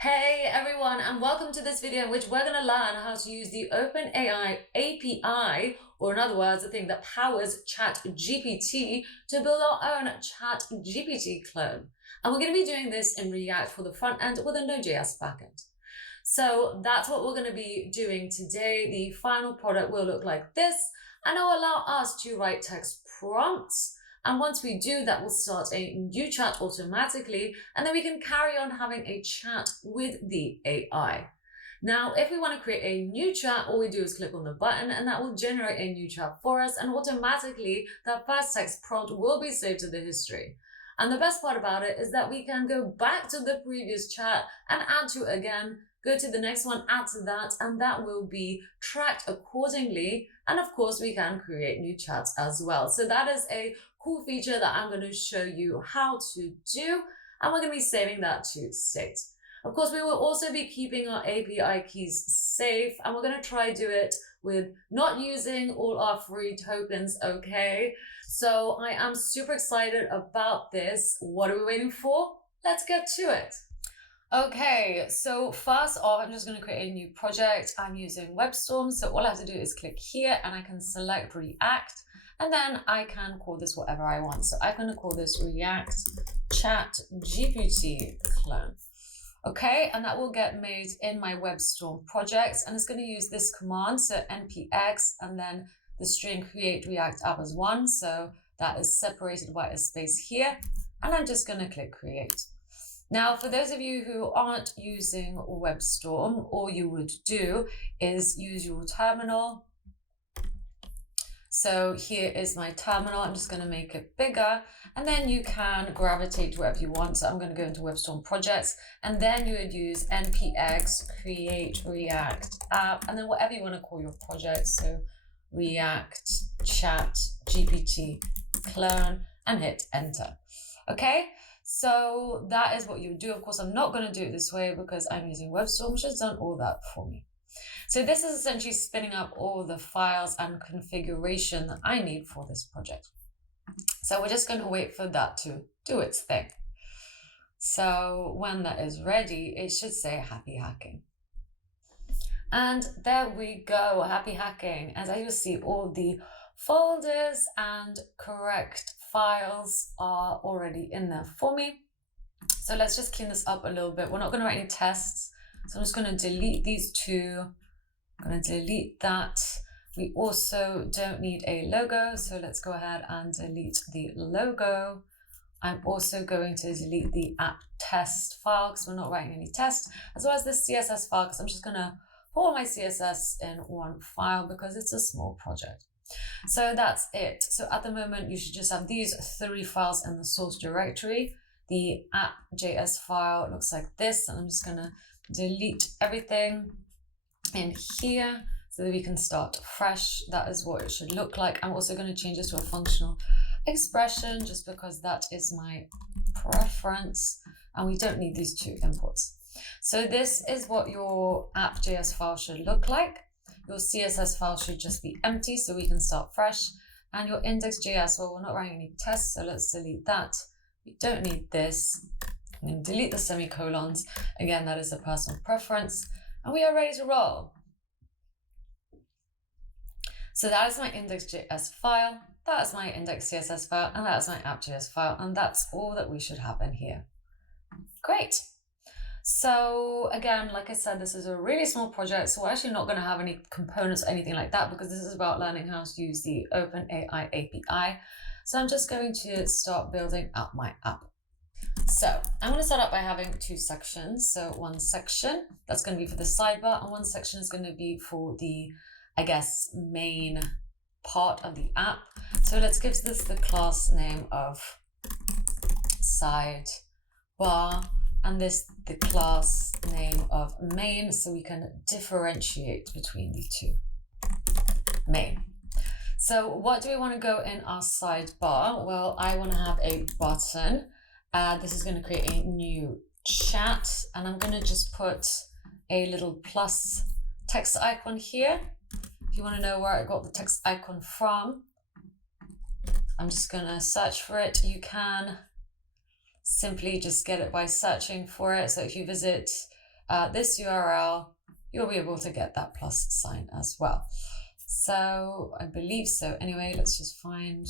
Hey everyone, and welcome to this video in which we're going to learn how to use the OpenAI API, or in other words, the thing that powers ChatGPT, to build our own ChatGPT clone. And we're going to be doing this in React for the front end with a Node.js backend. So that's what we're going to be doing today. The final product will look like this, and it will allow us to write text prompts. And once we do that, we'll start a new chat automatically, and then we can carry on having a chat with the AI. Now, if we want to create a new chat, all we do is click on the button and that will generate a new chat for us, and automatically that first text prompt will be saved to the history. And the best part about it is that we can go back to the previous chat and add to it again, go to the next one, add to that, and that will be tracked accordingly. And of course, we can create new chats as well. So that is a cool feature that I'm going to show you how to do, and we're going to be saving that to state. Of course, we will also be keeping our API keys safe, and we're going to try do it with not using all our free tokens, okay? So I am super excited about this. What are we waiting for? Let's get to it. Okay, so first off, I'm just going to create a new project. I'm using WebStorm, so all I have to do is click here and I can select React, and then I can call this whatever I want. So I'm going to call this React Chat GPT clone. Okay, and that will get made in my WebStorm project, and it's going to use this command, so npx, and then the string create React app as one. So that is separated by a space here, and I'm just going to click create. Now, for those of you who aren't using WebStorm, all you would do is use your terminal. So here is my terminal. I'm just going to make it bigger, and then you can gravitate to wherever you want. So I'm going to go into WebStorm projects, and then you would use npx create React app, and then whatever you want to call your project. So React Chat GPT clone, and hit enter. Okay, so that is what you would do. Of course, I'm not going to do it this way because I'm using WebStorm, which has done all that for me. So this is essentially spinning up all the files and configuration that I need for this project. So we're just going to wait for that to do its thing. So when that is ready, it should say happy hacking. And there we go, happy hacking. As you see, all the folders and correct files are already in there for me. So let's just clean this up a little bit. We're not going to write any tests. So I'm just going to delete these two. I'm going to delete that. We also don't need a logo, so let's go ahead and delete the logo. I'm also going to delete the app test file because we're not writing any tests, as well as this CSS file, because I'm just going to put all my CSS in one file because it's a small project. So that's it. So at the moment, you should just have these three files in the source directory. The app.js file looks like this, and I'm just going to delete everything in here so that we can start fresh. That is what it should look like. I'm also going to change this to a functional expression just because that is my preference, and we don't need these two imports. So this is what your app.js file should look like. Your CSS file should just be empty so we can start fresh. And your index.js, well, we're not writing any tests, so let's delete that. We don't need this. And delete the semicolons. Again, that is a personal preference. And we are ready to roll. So that is my index.js file, that is my index.css file, and that is my app.js file, and that's all that we should have in here. Great. So again, like I said, this is a really small project, so we're actually not going to have any components or anything like that because this is about learning how to use the OpenAI API. So I'm just going to start building out my app. So I'm going to start out by having two sections. So one section that's going to be for the sidebar, and one section is going to be for the, I guess, main part of the app. So let's give this the class name of sidebar, and this the class name of main, so we can differentiate between the two. Main. So what do we want to go in our sidebar? Well, I want to have a button. This is going to create a new chat, and I'm going to just put a little plus text icon here. If you want to know where I got the text icon from, I'm just going to search for it. You can simply just get it by searching for it. So if you visit this URL, you'll be able to get that plus sign as well. So I believe so. Anyway, let's just find,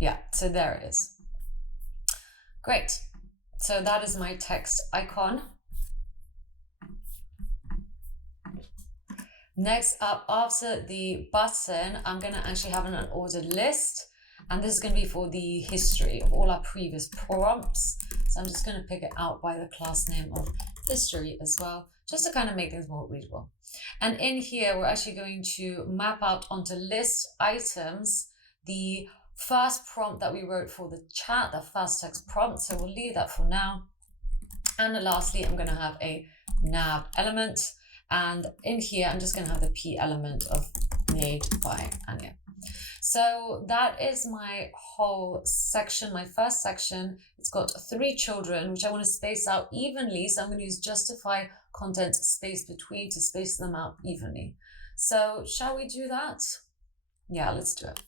yeah, so there it is. Great. So that is my text icon. Next up, after the button, I'm going to actually have an ordered list. And this is going to be for the history of all our previous prompts. So I'm just going to pick it out by the class name of history as well, just to kind of make things more readable. And in here, we're actually going to map out onto list items the first prompt that we wrote for the chat, the first text prompt. So we'll leave that for now. And lastly, I'm going to have a nav element. And in here, I'm just going to have the P element of made by Anya. So that is my whole section, my first section. It's got 3 children, which I want to space out evenly. So I'm going to use justify content space between to space them out evenly. So shall we do that? Yeah, let's do it.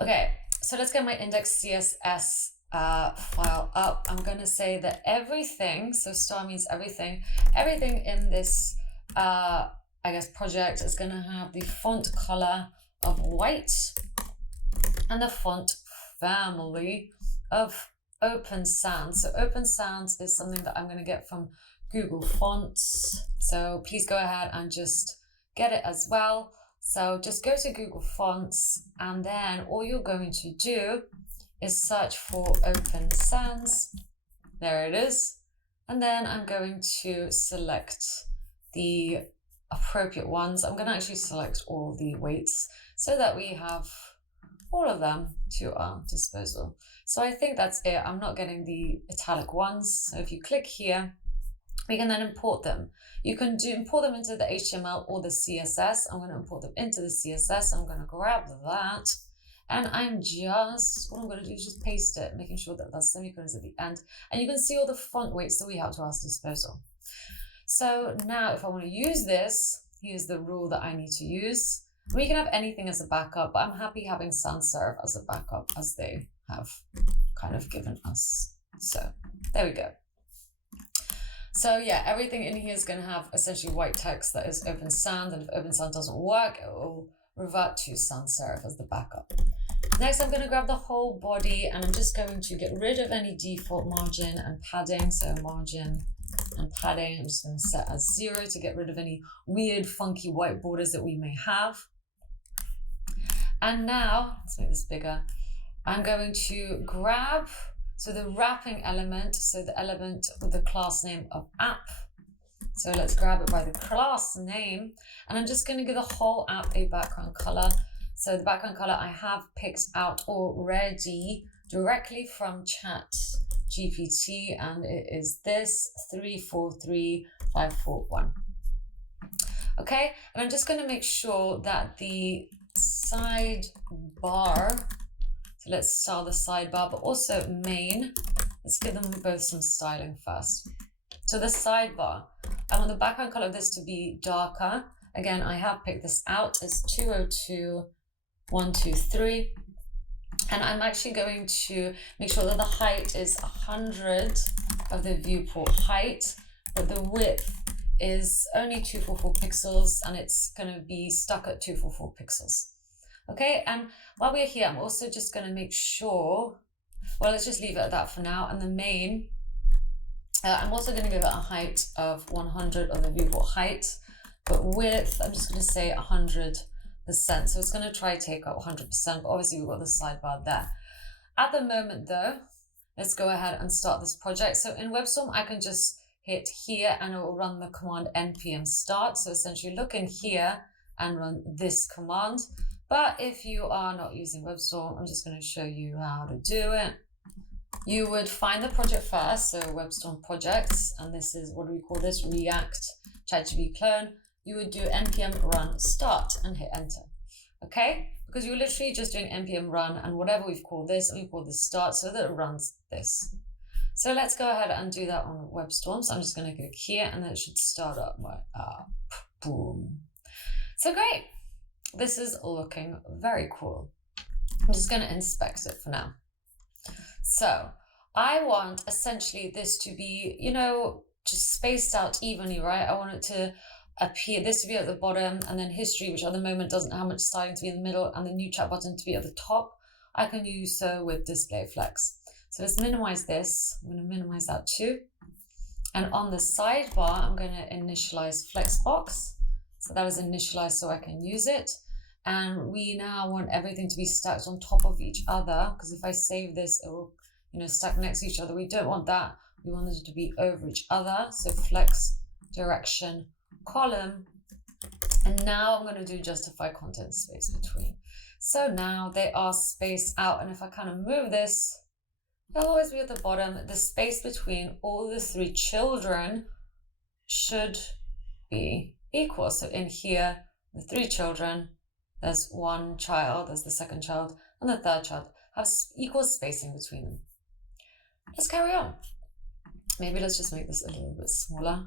Okay, so let's get my index CSS file up. I'm going to say that everything, so star means everything in this, I guess, project is going to have the font color of white and the font family of Open Sans. So Open Sans is something that I'm going to get from Google Fonts. So please go ahead and just get it as well. So just go to Google Fonts, and then all you're going to do is search for Open Sans. There it is. And then I'm going to select the appropriate ones. I'm going to actually select all the weights so that we have all of them to our disposal. So I think that's it. I'm not getting the italic ones. So if you click here, we can then import them. You can import them into the HTML or the CSS. I'm going to import them into the CSS. I'm going to grab that. And what I'm going to do is just paste it, making sure that there's semicolons at the end. And you can see all the font weights that we have to our disposal. So now if I want to use this, here's the rule that I need to use. We can have anything as a backup, but I'm happy having sans serif as a backup, as they have kind of given us. So there we go. So yeah, everything in here is going to have essentially white text that is Open Sans, and if Open Sans doesn't work, it will revert to sans serif as the backup. Next, I'm going to grab the whole body, and I'm just going to get rid of any default margin and padding. So margin and padding, I'm just going to set as 0 to get rid of any weird, funky white borders that we may have. And now, let's make this bigger. I'm going to grab, so the wrapping element, so the element with the class name of app. So let's grab it by the class name. And I'm just going to give the whole app a background color. So the background color I have picked out already directly from ChatGPT, and it is this 343541. Okay, and I'm just going to make sure that the sidebar, so let's style the sidebar, but also main, let's give them both some styling first. So the sidebar, I want the background color of this to be darker. Again, I have picked this out as 202.123, and I'm actually going to make sure that the height is 100 of the viewport height, but the width is only 244 pixels, and it's going to be stuck at 244 pixels. Okay, and while we're here, I'm also just going to make sure, well, let's just leave it at that for now. And the main, I'm also going to give it a height of 100 of the viewport height, but width, I'm just going to say 100%. So it's going to try to take up 100%, but obviously we've got the sidebar there. At the moment though, let's go ahead and start this project. So in WebStorm, I can just hit here and it will run the command npm start. So essentially look in here and run this command. But if you are not using WebStorm, I'm just going to show you how to do it. You would find the project first, so WebStorm projects, and this is, what do we call this? React ChatGPT clone. You would do npm run start and hit enter. Okay? Because you're literally just doing npm run and whatever we've called this, and we call this start so that it runs this. So let's go ahead and do that on WebStorm. So I'm just going to click here and then it should start up my boom. So great. This is looking very cool. I'm just going to inspect it for now. So I want essentially this to be, you know, just spaced out evenly, right? I want it to appear, this to be at the bottom, and then history, which at the moment doesn't have much styling, to be in the middle, and the new chat button to be at the top. I can use so with display flex. So let's minimize this. I'm going to minimize that too. And on the sidebar, I'm going to initialize flexbox. So that is initialized so I can use it. And we now want everything to be stacked on top of each other, because if I save this, it will, stack next to each other. We don't want that. We want it to be over each other. So flex direction column. And now I'm going to do justify content space between. So now they are spaced out. And if I kind of move this, they'll always be at the bottom. The space between all the 3 children should be equal. So in here, the 3 children, there's 1 child, there's the 2nd child, and the 3rd child have equal spacing between them. Let's carry on. Maybe let's just make this a little bit smaller.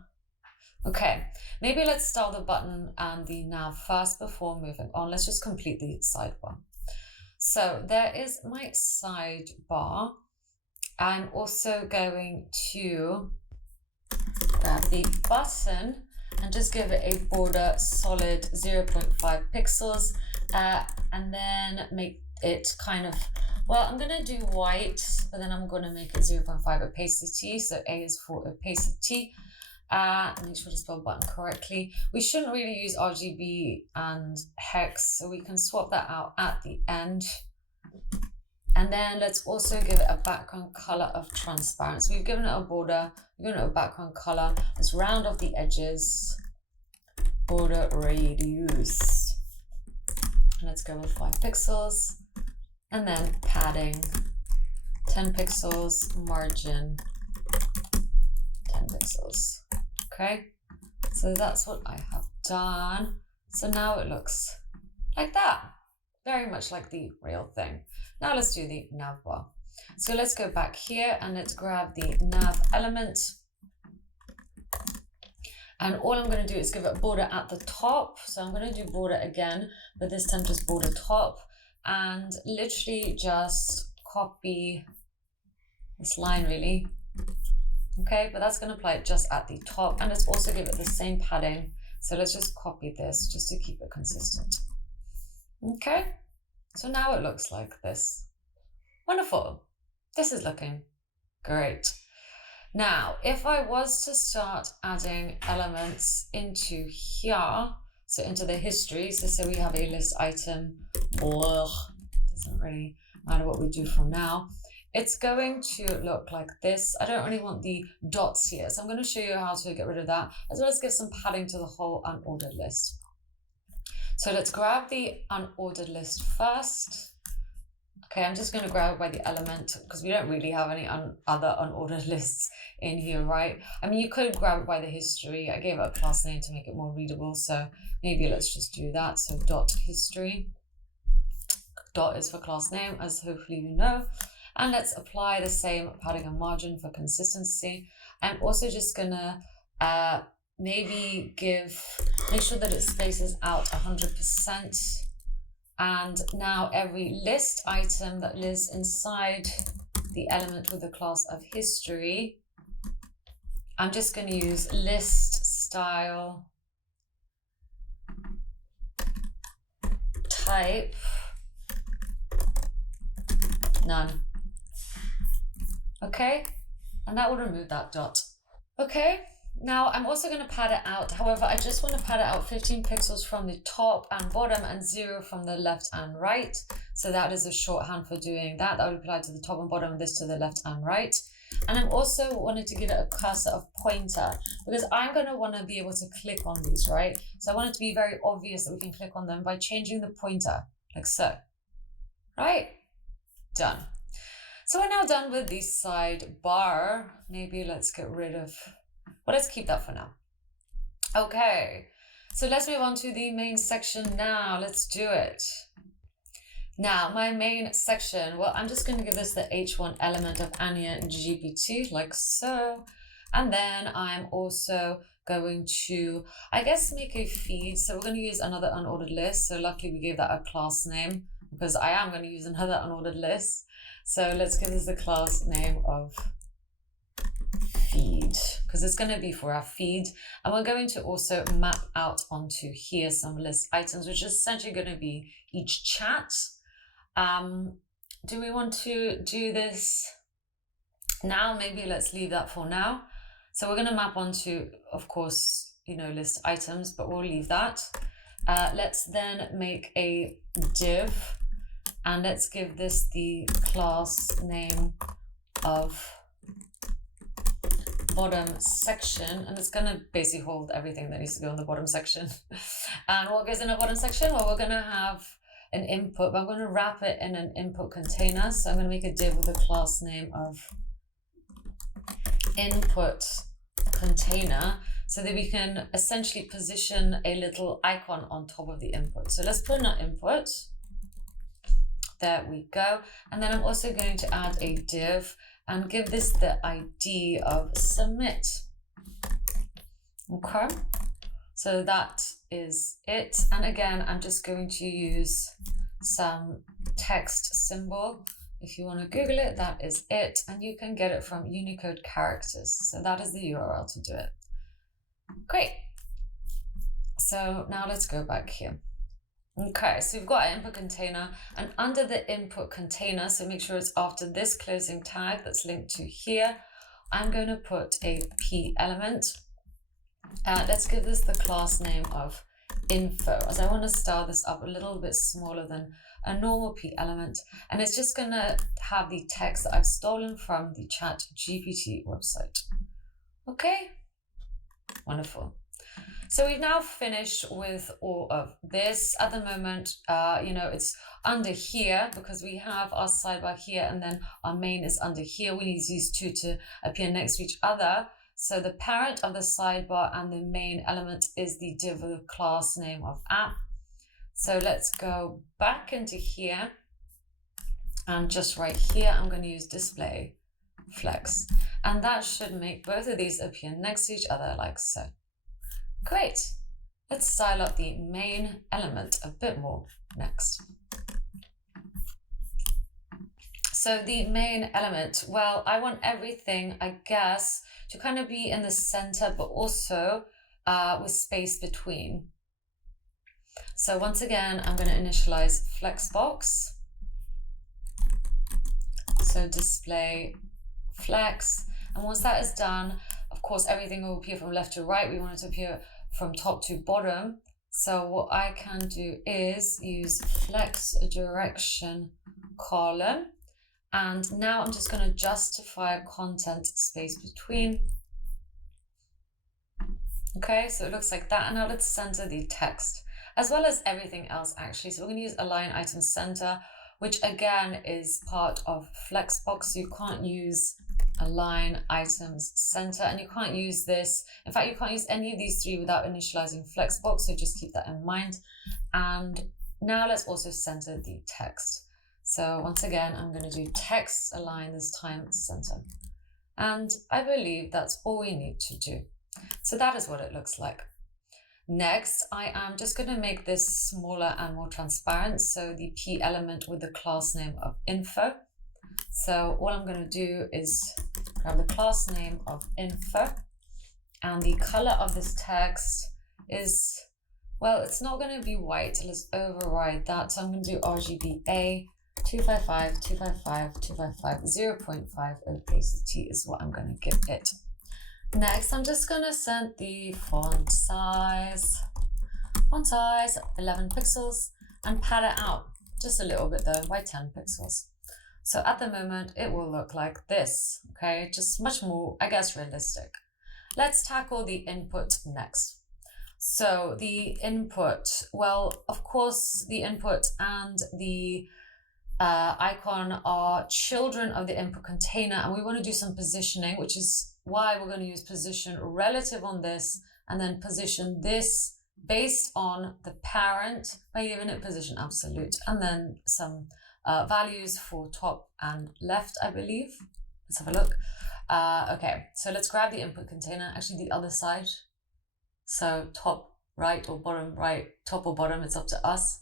Okay, maybe let's style the button and the nav first before moving on. Let's just complete the sidebar. So there is my sidebar. I'm also going to grab the button and just give it a border solid 0.5 pixels and then make it kind of, well, I'm going to do white, but then I'm going to make it 0.5 opacity. So A is for opacity. Make sure to spell button correctly. We shouldn't really use RGB and hex, so we can swap that out at the end. And then let's also give it a background color of transparent. So we've given it a border, we've given it a background color. Let's round off the edges. Border radius. And let's go with 5 pixels. And then padding, 10 pixels, margin, 10 pixels. Okay, so that's what I have done. So now it looks like that. Very much like the real thing. Now let's do the nav bar. So let's go back here and let's grab the nav element. And all I'm going to do is give it a border at the top. So I'm going to do border again, but this time just border top. And literally just copy this line really. Okay, but that's going to apply it just at the top. And let's also give it the same padding. So let's just copy this just to keep it consistent. Okay, so now it looks like this. Wonderful. This is looking great. Now, if I was to start adding elements into here, so into the history, so say we have a list item, doesn't really matter what we do from now, it's going to look like this. I don't really want the dots here, so I'm going to show you how to get rid of that, as well as give some padding to the whole unordered list. So let's grab the unordered list first. Okay, I'm just going to grab it by the element because we don't really have any other unordered lists in here, right? I mean, you could grab it by the history. I gave it a class name to make it more readable, so maybe let's just do that. So dot history. Dot is for class name, as hopefully you know. And let's apply the same padding and margin for consistency. I'm also just going to maybe make sure that it spaces out 100%. And now every list item that lives inside the element with the class of history, I'm just going to use list style type none. Okay, and that will remove that dot. Okay. Now I'm also going to pad it out. However, I just want to pad it out 15 pixels from the top and bottom and 0 from the left and right. So that is a shorthand for doing that. That would apply to the top and bottom and this to the left and right. And I'm also wanting to give it a cursor of pointer because I'm going to want to be able to click on these, right? So I want it to be very obvious that we can click on them by changing the pointer like so, right? Done. So we're now done with the sidebar. Maybe let's get rid of, well, let's keep that for now. Okay, so let's move on to the main section now. Let's do it. Now, my main section, well, I'm just going to give this the H1 element of Anya GPT, like so. And then I'm also going to, I guess, make a feed. So we're going to use another unordered list. So luckily we gave that a class name because I am going to use another unordered list. So let's give this the class name of feed, because it's going to be for our feed. And we're going to also map out onto here some list items, which is essentially going to be each chat. Do we want to do this now? Maybe let's leave that for now. So we're going to map onto, of course, list items, but we'll leave that. Let's then make a div, and let's give this the class name of bottom section, and it's going to basically hold everything that needs to go in the bottom section. And what goes in the bottom section? Well, we're going to have an input, but I'm going to wrap it in an input container. So I'm going to make a div with a class name of input container, so that we can essentially position a little icon on top of the input. So let's put in our input. There we go. And then I'm also going to add a div and give this the ID of submit. Okay, so that is it. And again, I'm just going to use some text symbol. If you want to Google it, that is it. And you can get it from Unicode characters. So that is the URL to do it. Great. So now let's go back here. Okay, so we've got our input container, and under the input container, so make sure it's after this closing tag that's linked to here, I'm going to put a P element. Let's give this the class name of info, as I want to style this up a little bit smaller than a normal P element, and it's just going to have the text that I've stolen from the ChatGPT website. Okay, wonderful. So we've now finished with all of this. At the moment, it's under here because we have our sidebar here, and then our main is under here. We need these two to appear next to each other. So the parent of the sidebar and the main element is the div with the class name of app. So let's go back into here, and just right here, I'm going to use display flex, and that should make both of these appear next to each other like so. Great. Let's style up the main element a bit more next. So the main element, well, I want everything, I guess, to kind of be in the center, but also with space between. So once again, I'm going to initialize flexbox. So display flex. And once that is done, of course, everything will appear from left to right. We want it to appear from top to bottom. So what I can do is use flex direction column. And now I'm just going to justify content space between. Okay, so it looks like that. And now let's center the text as well as everything else actually. So we're going to use align item center, which again is part of flexbox. So you can't use align items center, and you can't use this. In fact, you can't use any of these three without initializing flexbox. So just keep that in mind. And now let's also center the text. So once again, I'm going to do text align, this time center. And I believe that's all we need to do. So that is what it looks like. Next, I am just going to make this smaller and more transparent. So the P element with the class name of info. So all I'm going to do is grab the class name of info, and the color of this text is, well, it's not going to be white. Let's override that. So I'm going to do RGBA 255, 255, 255, 0.5 opacity is what I'm going to give it. Next, I'm just going to set the font size 11 pixels and pad it out just a little bit though, by 10 pixels. So at the moment, it will look like this, okay? Just much more, I guess, realistic. Let's tackle the input next. So the input, well, of course, the input and the icon are children of the input container, and we want to do some positioning, which is why we're going to use position relative on this, and then position this based on the parent by giving it position absolute, and then some values for top and left, I believe. Let's have a look. Okay, so let's grab the input container, actually the other side. So top right or bottom right, top or bottom, it's up to us.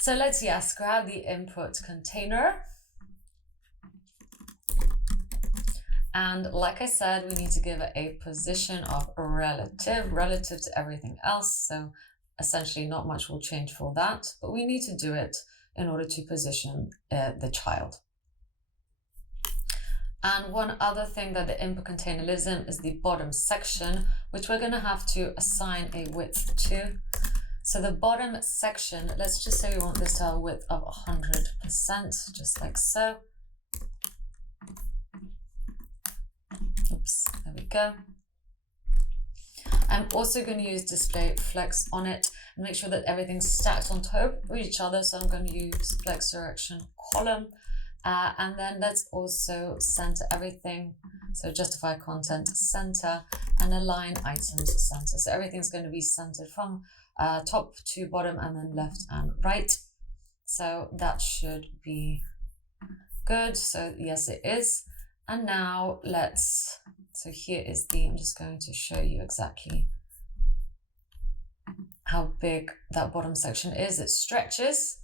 So let's, yes, grab the input container. And like I said, we need to give it a position of relative to everything else. So essentially not much will change for that, but we need to do it in order to position the child. And one other thing that the input container lives in is the bottom section, which we're going to have to assign a width to. So the bottom section, let's just say we want this to have a width of 100%, just like so. Oops, there we go. I'm also going to use display flex on it and make sure that everything's stacked on top of each other. So I'm going to use flex direction column. And then let's also center everything. So justify content center and align items center. So everything's going to be centered from top to bottom and then left and right. So that should be good. So yes, it is. And now so here is I'm just going to show you exactly how big that bottom section is. It stretches.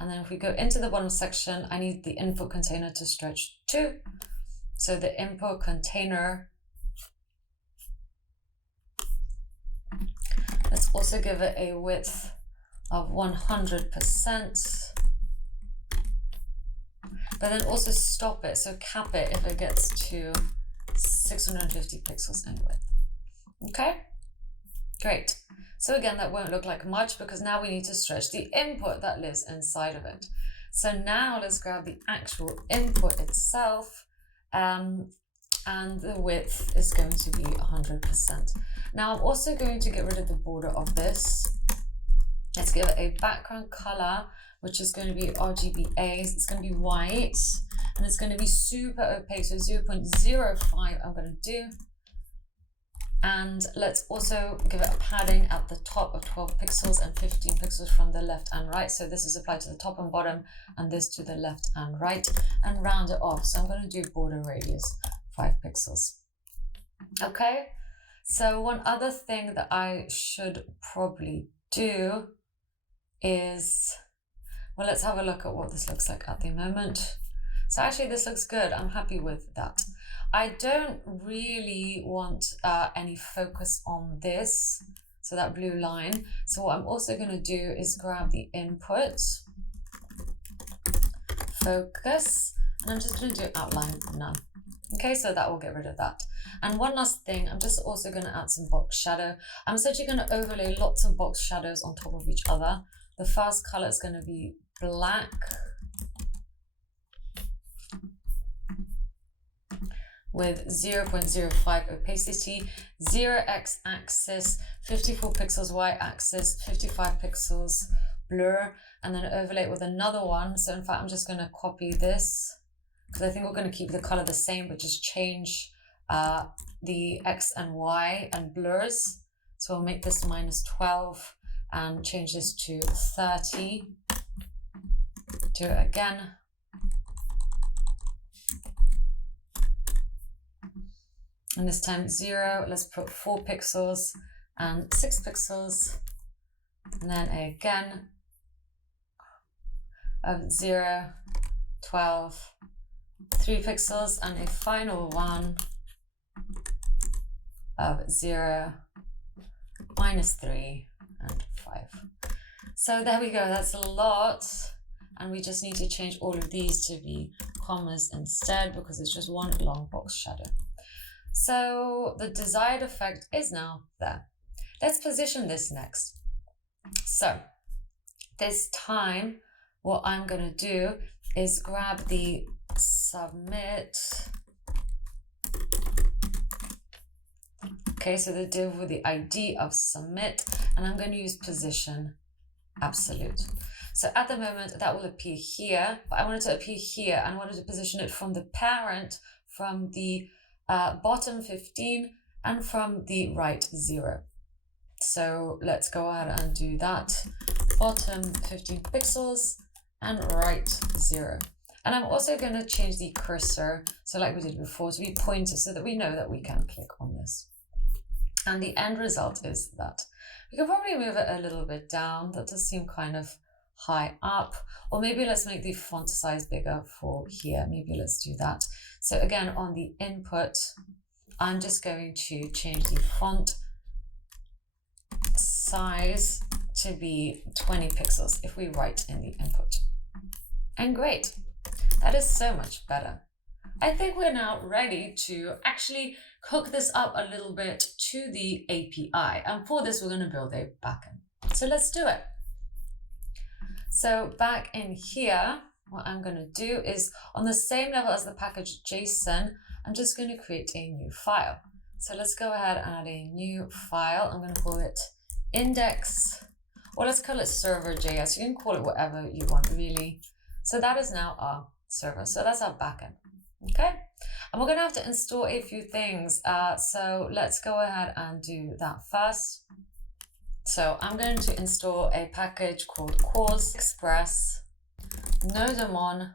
And then if we go into the bottom section, I need the input container to stretch too. So the input container, let's also give it a width of 100%. But then also stop it, so cap it if it gets to 650 pixels in width. Okay, great. So again, that won't look like much because now we need to stretch the input that lives inside of it. So now let's grab the actual input itself, and the width is going to be 100%. Now I'm also going to get rid of the border of this. Let's give it a background color, which is going to be RGBA. It's going to be white and it's going to be super opaque. So 0.05 I'm going to do. And let's also give it a padding at the top of 12 pixels and 15 pixels from the left and right. So this is applied to the top and bottom and this to the left and right, and round it off. So I'm going to do border radius 5 pixels. Okay. So one other thing that I should probably do is, well, let's have a look at what this looks like at the moment. So actually this looks good. I'm happy with that. I don't really want any focus on this, so that blue line. So what I'm also going to do is grab the input, focus, and I'm just going to do outline none. Okay, so that will get rid of that. And one last thing, I'm just also going to add some box shadow. I'm essentially going to overlay lots of box shadows on top of each other. The first color is going to be black. With 0.05 opacity, 0 x-axis, 54 pixels, y-axis, 55 pixels blur, and then overlay it with another one. So in fact, I'm just going to copy this because I think we're going to keep the color the same, but just change the x and y and blurs. So I'll make this -12 and change this to 30. Do it again. And this time 0, let's put 4 pixels and 6 pixels. And then again of 0, 12, 3 pixels, and a final one of 0, -3, and 5. So there we go, that's a lot. And we just need to change all of these to be commas instead because it's just one long box shadow. So the desired effect is now there. Let's position this next. So this time, what I'm going to do is grab the submit. Okay, so the div with the ID of submit, and I'm going to use position absolute. So at the moment that will appear here, but I want it to appear here, and I wanted to position it from the parent, from the bottom 15 and from the right 0. So let's go ahead and do that. Bottom 15 pixels and right 0. And I'm also going to change the cursor, so like we did before, to be pointed so that we know that we can click on this. And the end result is that. We can probably move it a little bit down. That does seem kind of high up, or maybe let's make the font size bigger for here. Maybe let's do that. So again, on the input, I'm just going to change the font size to be 20 pixels if we write in the input. And great, that is so much better. I think we're now ready to actually hook this up a little bit to the API. And for this, we're going to build a backend. So let's do it. So back in here, what I'm going to do is on the same level as the package JSON, I'm just going to create a new file. So let's go ahead and add a new file. I'm going to call it index, or let's call it server.js. You can call it whatever you want, really. So that is now our server. So that's our backend. Okay. And we're going to have to install a few things. So let's go ahead and do that first. So I'm going to install a package called Cause Express Nodemon.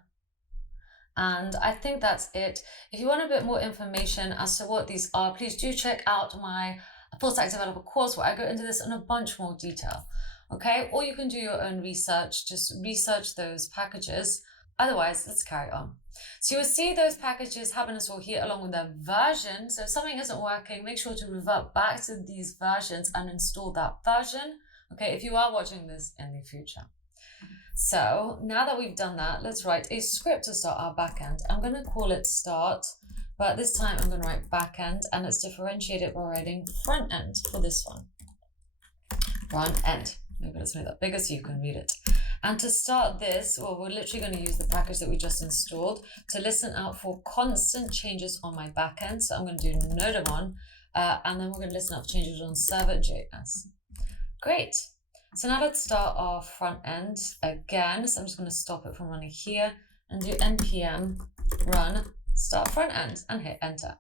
And I think that's it. If you want a bit more information as to what these are, please do check out my full stack developer course where I go into this in a bunch more detail. Okay, or you can do your own research, just research those packages. Otherwise, let's carry on. So you'll see those packages have an install here along with their version. So if something isn't working, make sure to revert back to these versions and install that version. Okay, if you are watching this in the future. So now that we've done that, let's write a script to start our backend. I'm going to call it start, but this time I'm going to write backend, and it's differentiated by writing front end for this one. Run end. Maybe let's make that bigger so you can read it. And to start this, well, we're literally going to use the package that we just installed to listen out for constant changes on my backend. So I'm going to do Nodemon, and then we're going to listen out for changes on server.js. Great. So now let's start our front end again. So I'm just going to stop it from running here and do npm run start front end and hit enter.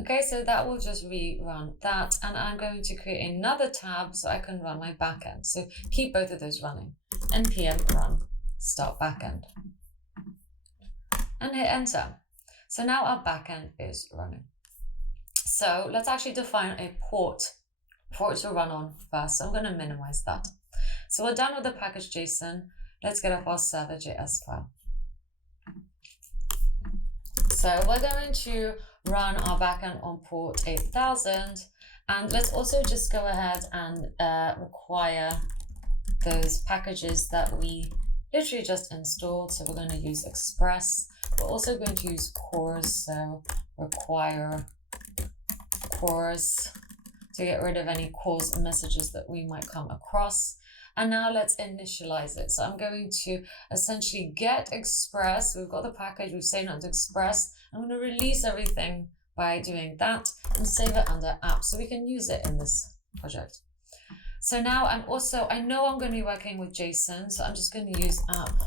Okay, so that will just rerun that, and I'm going to create another tab so I can run my backend. So keep both of those running. npm run start backend and hit enter. So now our backend is running. So let's actually define a port for it to run on first. So I'm going to minimize that. So we're done with the package JSON. Let's get up our server.js file. So we're going to run our backend on port 8000, and let's also just go ahead and require those packages that we literally just installed. So we're going to use Express. We're also going to use cores, so require cores to get rid of any cause messages that we might come across. And now let's initialize it. So I'm going to essentially get Express. We've got the package, we've saved it to Express. I'm going to release everything by doing that and save it under app so we can use it in this project. So now I know I'm going to be working with JSON, so I'm just going to use app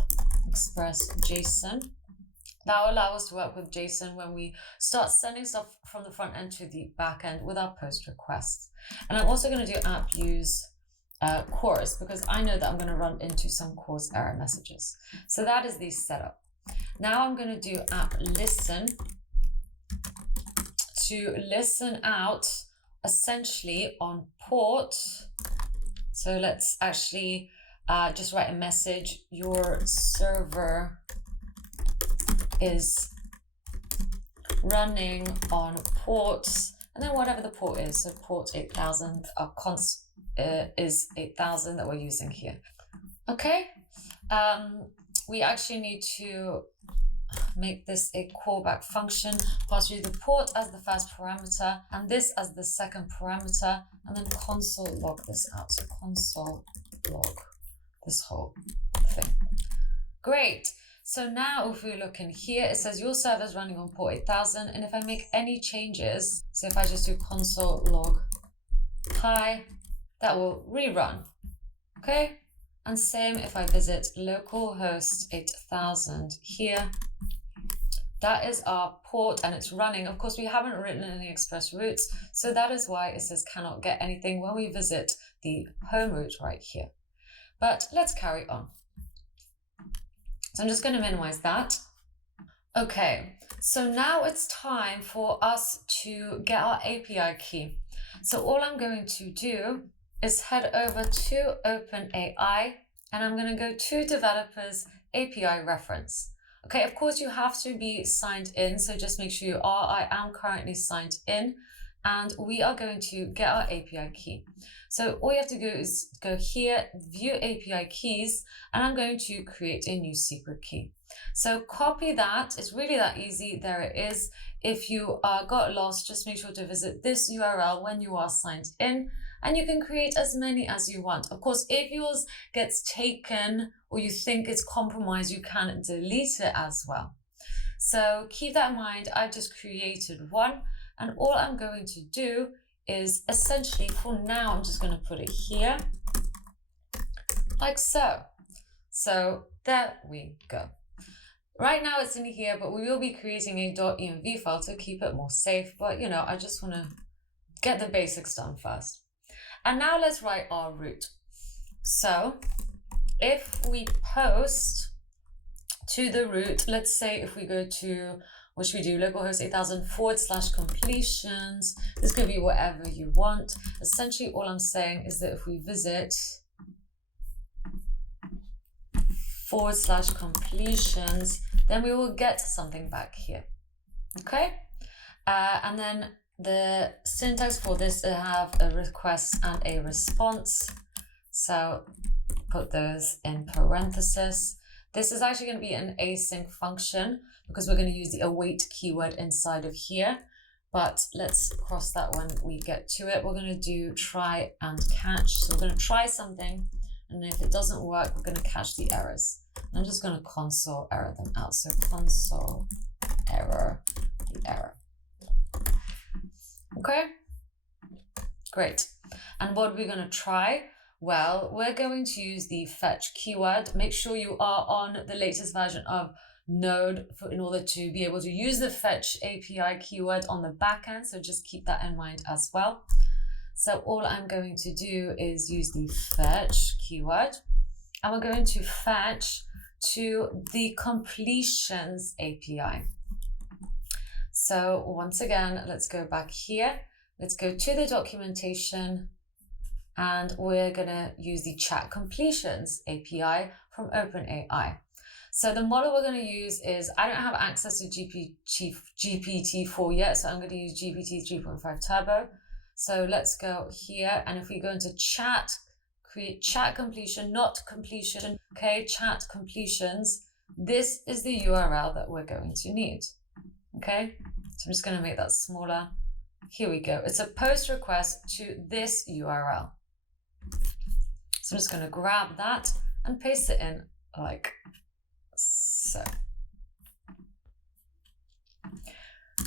express JSON. That will allow us to work with JSON when we start sending stuff from the front end to the back end with our post requests. And I'm also going to do app use cores because I know that I'm going to run into some cause error messages. So that is the setup. Now I'm going to do app listen to listen out essentially on port. So let's actually just write a message. Your server is running on ports, and then whatever the port is. So port 8000, our const is 8000 that we're using here. Okay, we actually need to make this a callback function, pass through the port as the first parameter and this as the second parameter, and then console log this out. So console log this whole thing. Great. So now if we look in here, it says your server is running on port 8000. And if I make any changes, so if I just do console log hi, that will rerun. Okay. And same if I visit localhost 8000 here. That is our port and it's running. Of course, we haven't written any express routes. So that is why it says cannot get anything when we visit the home route right here. But let's carry on. So I'm just going to minimize that. Okay, so now it's time for us to get our API key. So all I'm going to do is head over to OpenAI and I'm going to go to developers API reference. Okay, of course you have to be signed in, so just make sure you are. I am currently signed in, and we are going to get our API key. So all you have to do is go here, view API keys, and I'm going to create a new secret key. So copy that. It's really that easy. There it is. If you got lost, just make sure to visit this URL when you are signed in, and you can create as many as you want. Of course, if yours gets taken or you think it's compromised, you can delete it as well. So keep that in mind. I've just created one, and all I'm going to do is essentially, for now, I'm just going to put it here like so. So there we go. Right now it's in here, but we will be creating a .env file to keep it more safe. But you know, I just want to get the basics done first. And now let's write our root. So if we post to the root, let's say if we go to, what should we do? Localhost 8000 / completions. This could be whatever you want. Essentially, all I'm saying is that if we visit / completions, then we will get something back here. Okay, and then the syntax for this to have a request and a response. So put those in parentheses. This is actually going to be an async function because we're going to use the await keyword inside of here. But let's cross that when we get to it. We're going to do try and catch. So we're going to try something, and if it doesn't work, we're going to catch the errors. I'm just going to console error them out. So console error, the error. Okay, great. And what are we going to try? Well, we're going to use the fetch keyword. Make sure you are on the latest version of Node in order to be able to use the fetch API keyword on the back end. So just keep that in mind as well. So all I'm going to do is use the fetch keyword, and we're going to fetch to the completions API. So once again, let's go back here. Let's go to the documentation, and we're going to use the chat completions API from OpenAI. So the model we're going to use is, I don't have access to GPT-4 yet, so I'm going to use GPT 3.5 Turbo. So let's go here, and if we go into chat, create chat completion, not completion, okay, chat completions, this is the URL that we're going to need, okay? So I'm just going to make that smaller. Here we go. It's a post request to this URL. So I'm just going to grab that and paste it in like so.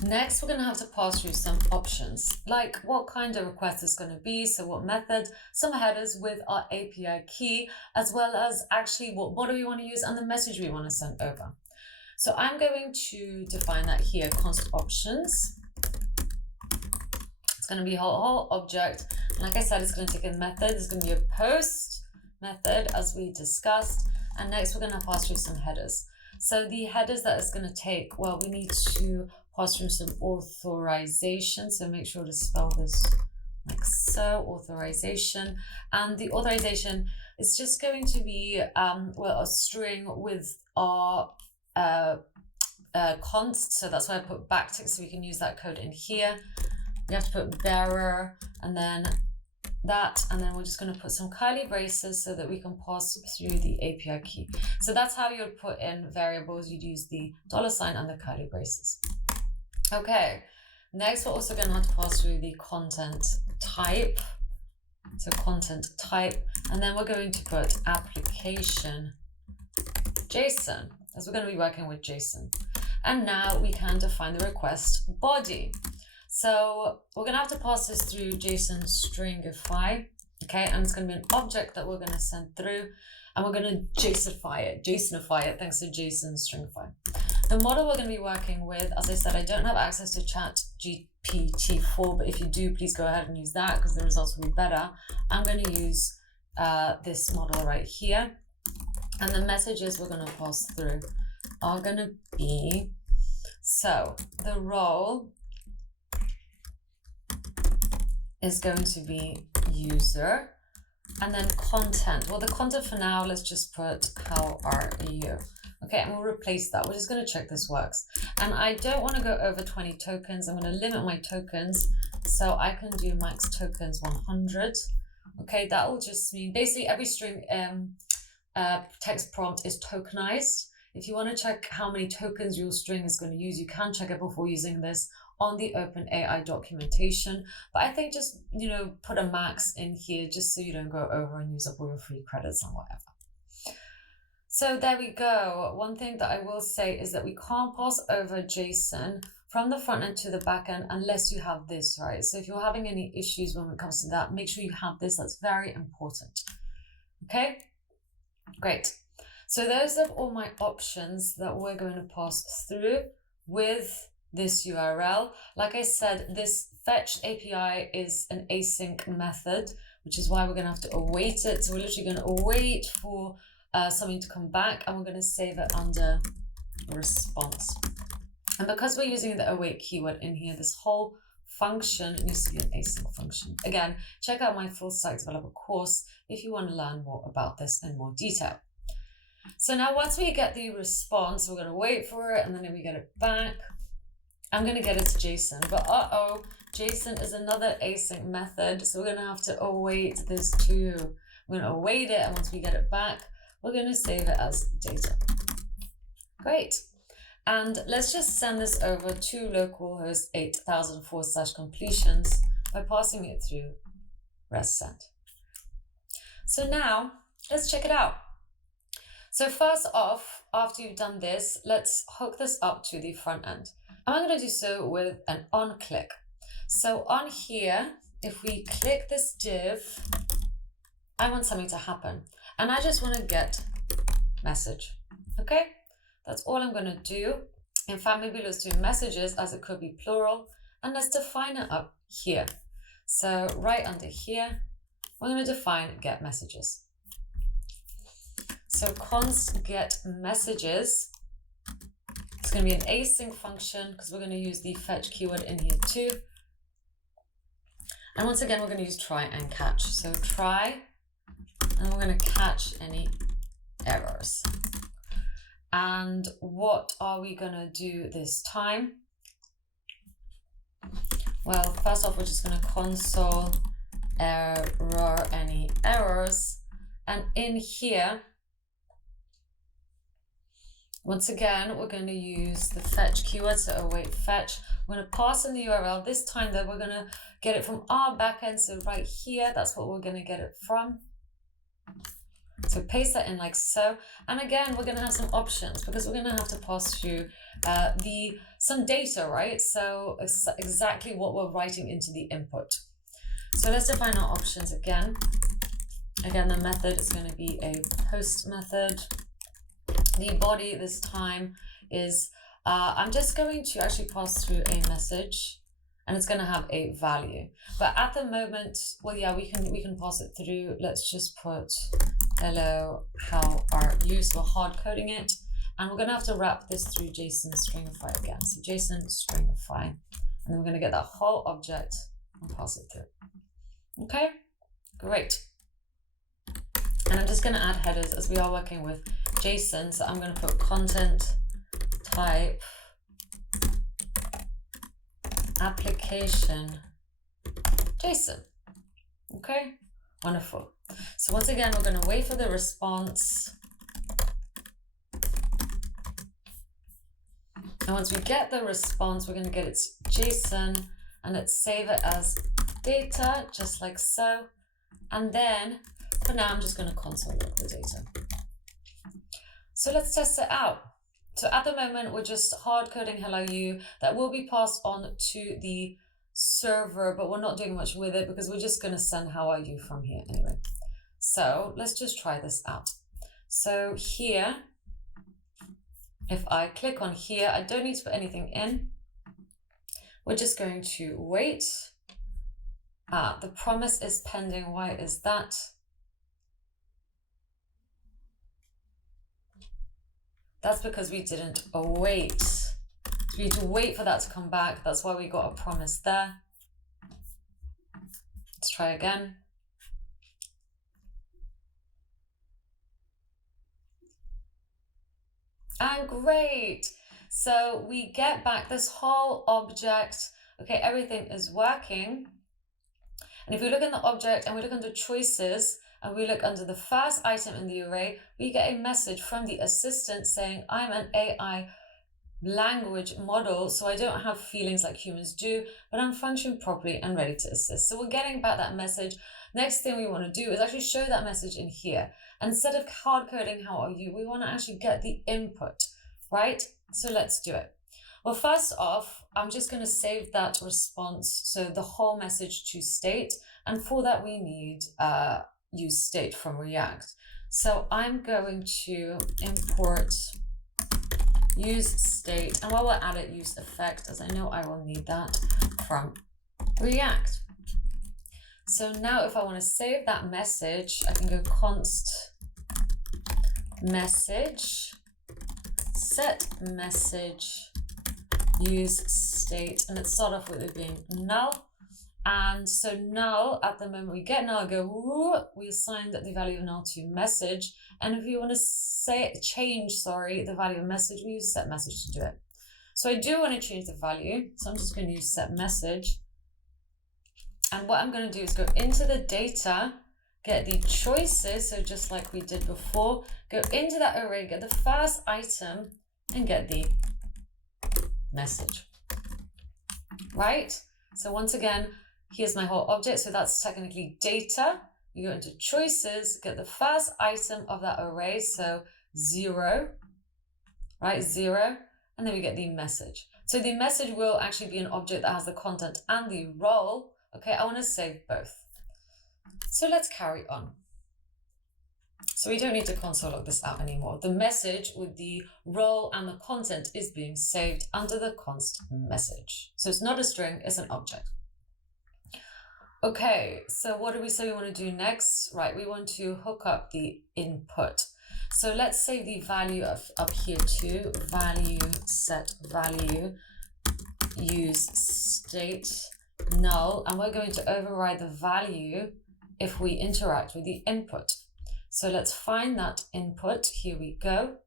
Next, we're going to have to pass through some options, like what kind of request it's going to be, so what method, some headers with our API key, as well as actually what model we want to use and the message we want to send over. So I'm going to define that here, const options. It's going to be a whole object. And like I said, it's going to take a method. It's going to be a post method, as we discussed. And next, we're going to pass through some headers. So the headers that it's going to take, well, we need to pass through some authorization. So make sure to spell this like so, authorization. And the authorization is just going to be, well, a string with our const. So that's why I put backtick, so we can use that code in here. We have to put bearer, and then that, and then we're just going to put some curly braces so that we can pass through the API key. So that's how you would put in variables. You'd use the $sign and the curly braces. Okay, next we're also going to have to pass through the content type. So content type, and then we're going to put application JSON, as we're going to be working with JSON. And now we can define the request body. So we're going to have to pass this through JSON stringify, okay? And it's going to be an object that we're going to send through, and we're going to JSONify it thanks to JSON stringify. The model we're going to be working with, as I said, I don't have access to ChatGPT-4, but if you do, please go ahead and use that because the results will be better. I'm going to use this model right here, and the messages we're going to pass through are going to be, so the role is going to be user, And then content. Well, the content for now, let's just put, how are you? Okay, and we'll replace that. We're just going to check this works. And I don't want to go over 20 tokens. I'm going to limit my tokens. So I can do max tokens 100. Okay, that will just mean basically every string text prompt is tokenized. If you want to check how many tokens your string is going to use, you can check it before using this on the OpenAI documentation. But I think just, put a max in here just so you don't go over and use up all your free credits and whatever. So there we go. One thing that I will say is that we can't pass over JSON from the front end to the back end unless you have this, right? So if you're having any issues when it comes to that, make sure you have this. That's very important. Okay, great. So those are all my options that we're going to pass through with this URL. Like I said, this fetch API is an async method, which is why we're going to have to await it. So we're literally going to wait for something to come back, and we're going to save it under response. And because we're using the await keyword in here, this whole function needs to be an async function. Again, check out my full stack developer course if you want to learn more about this in more detail. So now once we get the response, we're going to wait for it, and then if we get it back, I'm going to get it to JSON. But JSON is another async method, so we're going to have to await this too. We're going to await it, and once we get it back, we're going to save it as data. Great. And let's just send this over to localhost 8004/completions by passing it through rest send. So now let's check it out. So first off, after you've done this, let's hook this up to the front end. And I'm going to do so with an on click. So on here, if we click this div, I want something to happen. And I just want to get message. Okay, that's all I'm going to do. In fact, maybe let's do messages, as it could be plural, and let's define it up here. So right under here, we're going to define get messages. So const get messages, it's going to be an async function because we're going to use the fetch keyword in here too. And once again, we're going to use try and catch. So try, and we're going to catch any errors. And what are we going to do this time? Well, first off, we're just going to console error any errors. And in here, once again, we're going to use the fetch keyword, so await fetch. We're going to pass in the URL. This time, though, we're going to get it from our backend. So right here, that's what we're going to get it from. So paste that in like so. And again, we're going to have some options because we're going to have to pass through some data, right? So exactly what we're writing into the input. So let's define our options again. Again, the method is going to be a post method. The body this time is, I'm just going to actually pass through a message, and it's going to have a value. But at the moment, well, yeah, we can pass it through. Let's just put hello, how are you? So we're hard coding it, and we're going to have to wrap this through JSON stringify again. So JSON stringify, and then we're going to get that whole object and pass it through. Okay, great. And I'm just going to add headers as we are working with JSON. So I'm going to put content type application JSON. Okay, wonderful. So once again, we're going to wait for the response. And once we get the response, we're going to get its JSON, and let's save it as data, just like so. And then for now, I'm just going to console log the data. So let's test it out. So at the moment, we're just hard coding hello you. That will be passed on to the server, but we're not doing much with it because we're just going to send how are you from here anyway. So let's just try this out. So here, if I click on here, I don't need to put anything in. We're just going to wait. The promise is pending. Why is that? That's because we didn't await. So we need to wait for that to come back. That's why we got a promise there. Let's try again. And great. So we get back this whole object. Okay, everything is working. And if we look in the object and we look under choices and we look under the first item in the array, we get a message from the assistant saying, I'm an AI language model, so I don't have feelings like humans do, but I'm functioning properly and ready to assist. So we're getting back that message. Next thing we want to do is actually show that message in here. And instead of hard coding, how are you? We want to actually get the input, right? So let's do it. Well, first off, I'm just going to save that response, so the whole message to state. And for that, we need use state from React. So I'm going to import use state, and while we're at it, use effect, as I know I will need that from React. So now if I want to save that message, I can go const message, set message, use state, and let's start off with it being null. And so null, at the moment we get null, we assign the value of null to message. And if you want to change the value of message, we use set message to do it. So I do want to change the value. So I'm just going to use set message. And what I'm going to do is go into the data, get the choices. So just like we did before, go into that array, get the first item and get the message, right? So once again, here's my whole object. So that's technically data. You go into choices, get the first item of that array. So 0, right? 0. And then we get the message. So the message will actually be an object that has the content and the role. Okay, I want to save both. So let's carry on. So we don't need to console log this out anymore. The message with the role and the content is being saved under the const message. So it's not a string, it's an object. Okay, so what do we say we want to do next? Right, we want to hook up the input. So let's say the value up here too, value set value, use state null, and we're going to override the value if we interact with the input. So let's find that input. Here we go.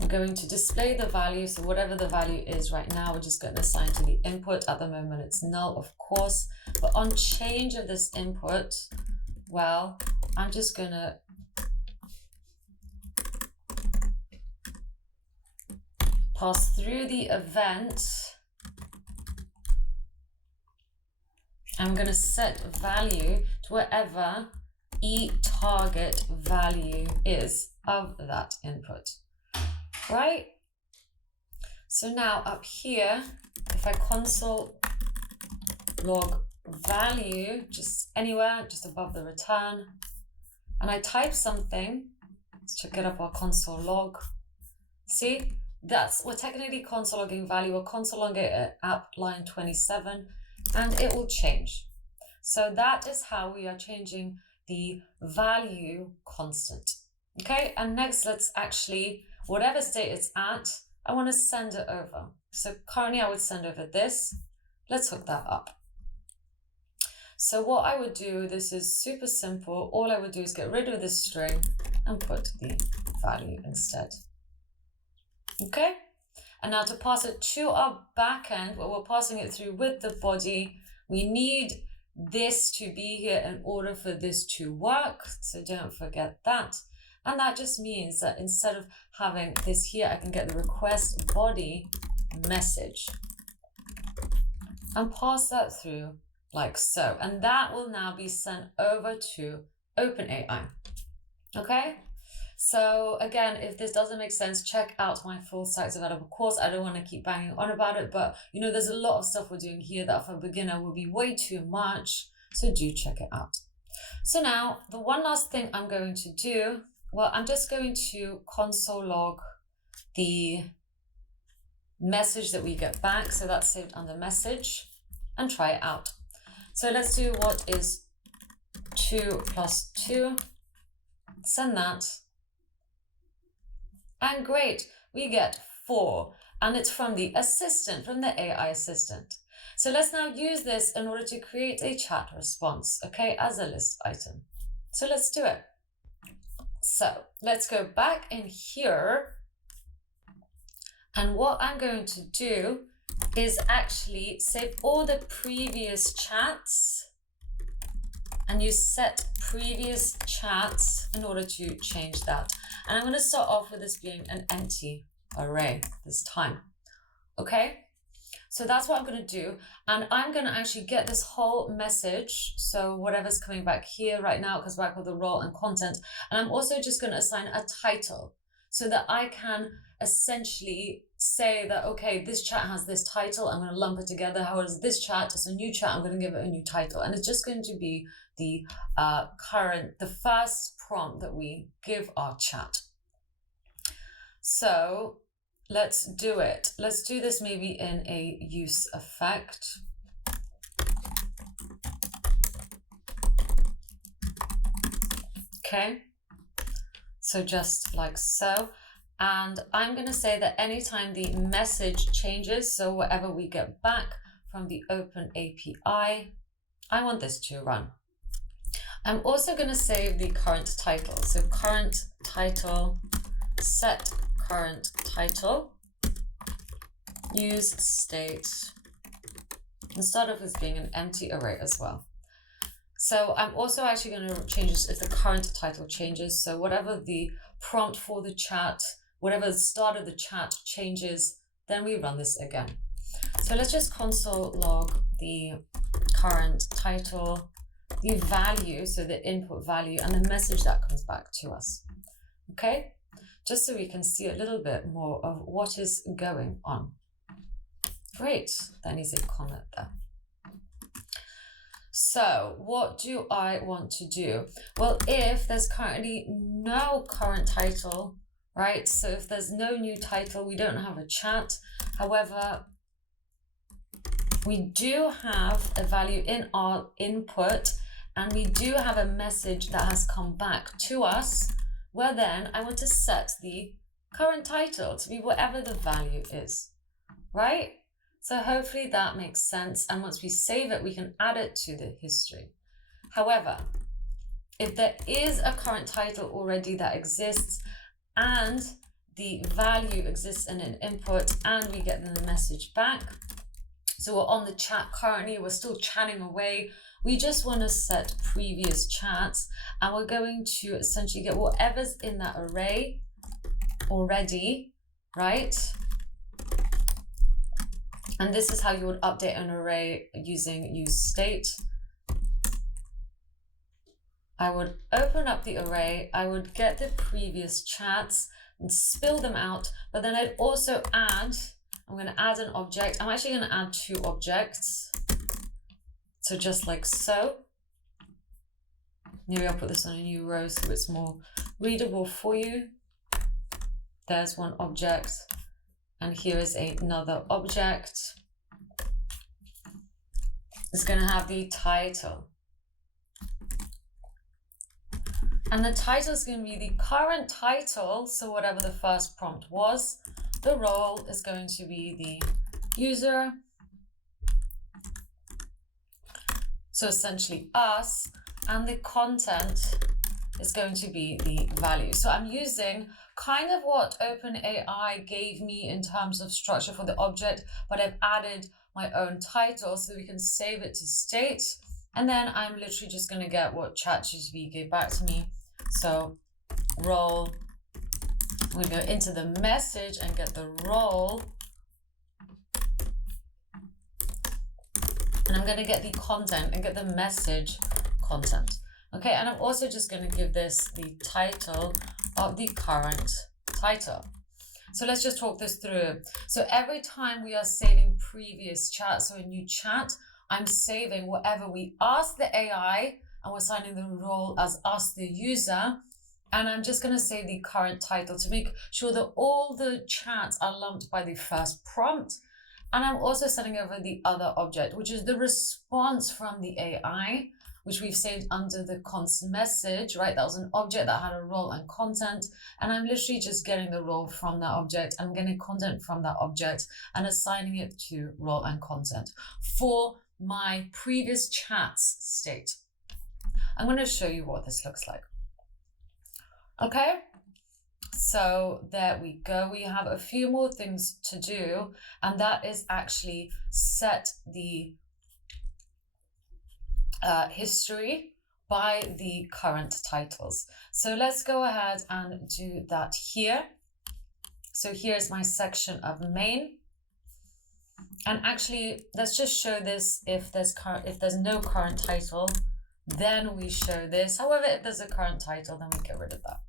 We're going to display the value. So whatever the value is right now, we're just going to assign to the input. At the moment, it's null, of course. But on change of this input, well, I'm just going to pass through the event. I'm going to set value to whatever target value is of that input, right? So now up here, if I console log value, just anywhere, just above the return, and I type something, let's check it up our console log. See, we're technically console logging value, we're console logging it at line 27, and it will change. So that is how we are changing the value constant. Okay, and next let's actually, whatever state it's at, I want to send it over. So currently I would send over this. Let's hook that up. So what I would do, this is super simple. All I would do is get rid of this string and put the value instead. Okay, and now to pass it to our backend, where we're passing it through with the body, we need this to be here in order for this to work. So don't forget that. And that just means that instead of having this here, I can get the request body message and pass that through like so. And that will now be sent over to OpenAI. Okay? So again, if this doesn't make sense, check out my full stack developer course. I don't want to keep banging on about it, but you know, there's a lot of stuff we're doing here that for a beginner will be way too much. So do check it out. So now the one last thing I'm going to do, well, I'm just going to console log the message that we get back. So that's saved under message and try it out. So let's do what is 2 plus 2, send that. And great, we get 4, and it's from the assistant, from the AI assistant. So let's now use this in order to create a chat response, okay, as a list item. So let's do it. So let's go back in here. And what I'm going to do is actually save all the previous chats and you set previous chats in order to change that. And I'm going to start off with this being an empty array this time. Okay, so that's what I'm going to do. And I'm going to actually get this whole message. So whatever's coming back here right now, it comes back with the role and content. And I'm also just going to assign a title so that I can essentially say that, okay, this chat has this title. I'm going to lump it together. How is this chat? It's a new chat. I'm going to give it a new title. And it's just going to be the first prompt that we give our chat. So let's do it. Let's do this maybe in a use effect. Okay, so just like so. And I'm going to say that anytime the message changes, so whatever we get back from the OpenAPI, I want this to run. I'm also going to save the current title. So current title, set current title, use state, and start off as being an empty array as well. So I'm also actually going to change this if the current title changes. So whatever the prompt for the chat, whatever the start of the chat changes, then we run this again. So let's just console log the current title, the value, so the input value, and the message that comes back to us. Okay, just so we can see a little bit more of what is going on. Great, that needs a comment there. So what do I want to do? Well, if there's currently no current title, right? So if there's no new title, we don't have a chat. However, we do have a value in our input and we do have a message that has come back to us, where then I want to set the current title to be whatever the value is, right? So hopefully that makes sense. And once we save it, we can add it to the history. However, if there is a current title already that exists and the value exists in an input and we get the message back, so we're on the chat currently, we're still chatting away, we just want to set previous chats and we're going to essentially get whatever's in that array already, right? And this is how you would update an array using use state. I would open up the array, I would get the previous chats and spill them out, but then I'd also add, I'm going to add an object. I'm actually going to add two objects. So just like so. Maybe I'll put this on a new row so it's more readable for you. There's one object. And here is another object. It's going to have the title. And the title is going to be the current title. So whatever the first prompt was, the role is going to be the user. So essentially us, and the content is going to be the value. So I'm using kind of what OpenAI gave me in terms of structure for the object, but I've added my own title so we can save it to state. And then I'm literally just going to get what ChatGPT gave back to me. So role, I'm going to go into the message and get the role. And I'm going to get the content and get the message content. Okay, and I'm also just going to give this the title of the current title. So let's just talk this through. So every time we are saving previous chat, so a new chat, I'm saving whatever we ask the AI and we're assigning the role as us, the user. And I'm just going to save the current title to make sure that all the chats are lumped by the first prompt. And I'm also sending over the other object, which is the response from the AI, which we've saved under the const message, right? That was an object that had a role and content. And I'm literally just getting the role from that object. I'm getting content from that object and assigning it to role and content for my previous chats state. I'm going to show you what this looks like. Okay, so there we go. We have a few more things to do, and that is actually set the history by the current titles. So let's go ahead and do that here. So here's my section of main. And actually, let's just show this if there's no current title, then we show this. However, if there's a current title, then we get rid of that.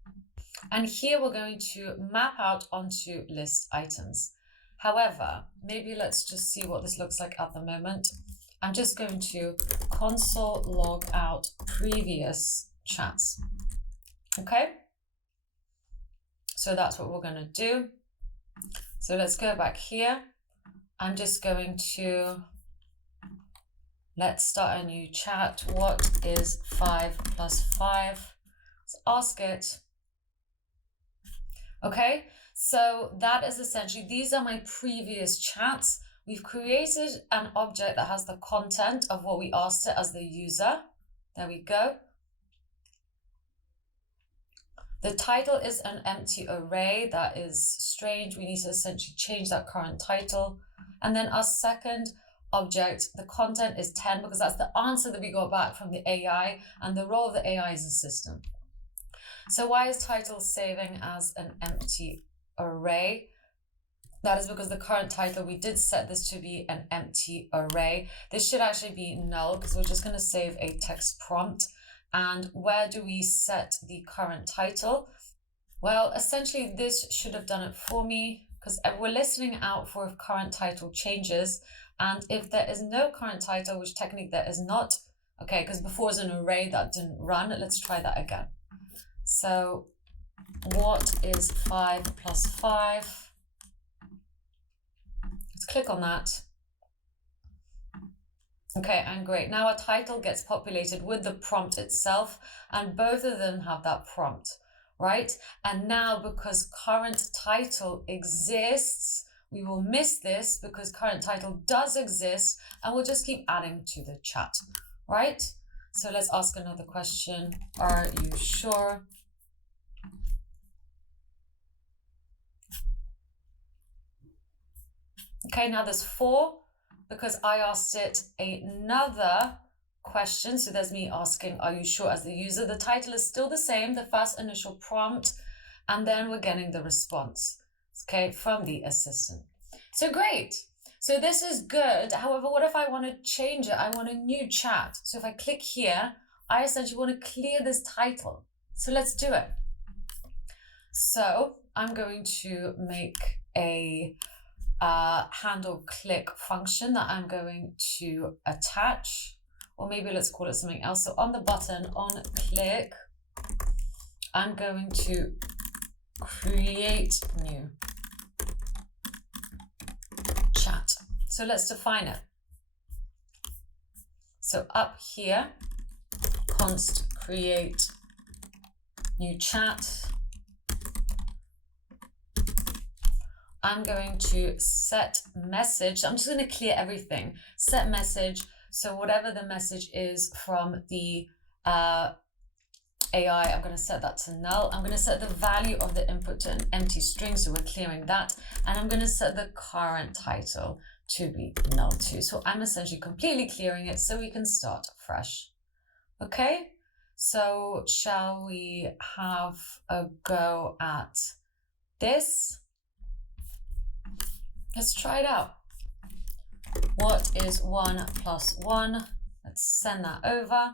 And here we're going to map out onto list items. However, maybe let's just see what this looks like at the moment. I'm just going to console log out previous chats. Okay, so that's what we're going to do. So let's go back here. I'm just going to, let's start a new chat. What is 5 plus 5? Let's ask it. Okay, so that is essentially, these are my previous chats. We've created an object that has the content of what we asked it as the user. There we go. The title is an empty array. That is strange. We need to essentially change that current title. And then our second object, the content is 10 because that's the answer that we got back from the AI, and the role of the AI is assistant. So why is title saving as an empty array? That is because the current title, we did set this to be an empty array. This should actually be null because we're just going to save a text prompt. And where do we set the current title? Well, essentially this should have done it for me because we're listening out for if current title changes. And if there is no current title, which technically there is not, okay, because before it was an array that didn't run. Let's try that again. So what is 5 plus 5? Let's click on that. Okay, and great. Now our title gets populated with the prompt itself, and both of them have that prompt, right? And now because current title exists, we will miss this because current title does exist, and we'll just keep adding to the chat, right? So let's ask another question. Are you sure? Okay, now there's 4 because I asked it another question. So there's me asking, are you sure, as the user? The title is still the same, the first initial prompt, and then we're getting the response, okay, from the assistant. So great. So this is good. However, what if I want to change it? I want a new chat. So if I click here, I essentially want to clear this title. So let's do it. So I'm going to make a handle click function that I'm going to attach, or maybe let's call it something else. So on the button, on click, I'm going to create new chat. So let's define it. So up here, const create new chat. I'm going to set message. I'm just going to clear everything. Set message. So whatever the message is from the AI, I'm going to set that to null. I'm going to set the value of the input to an empty string. So we're clearing that. And I'm going to set the current title to be null too. So I'm essentially completely clearing it so we can start fresh. Okay. So shall we have a go at this? Let's try it out. What is 1 plus 1? Let's send that over.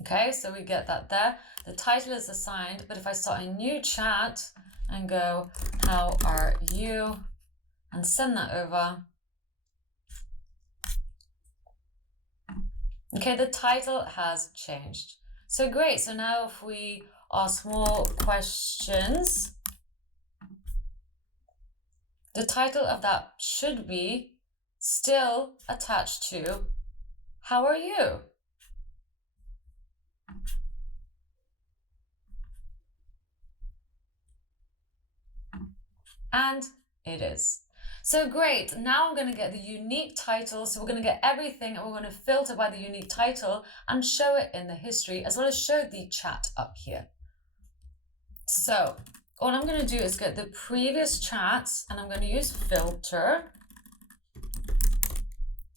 Okay, so we get that there. The title is assigned, but if I start a new chat and go, how are you? And send that over. Okay, the title has changed. So great, so now if we ask more questions, the title of that should be still attached to, how are you? And it is. So great, now I'm going to get the unique title. So we're going to get everything and we're going to filter by the unique title and show it in the history, as well as show the chat up here. So all I'm going to do is get the previous chats, and I'm going to use filter.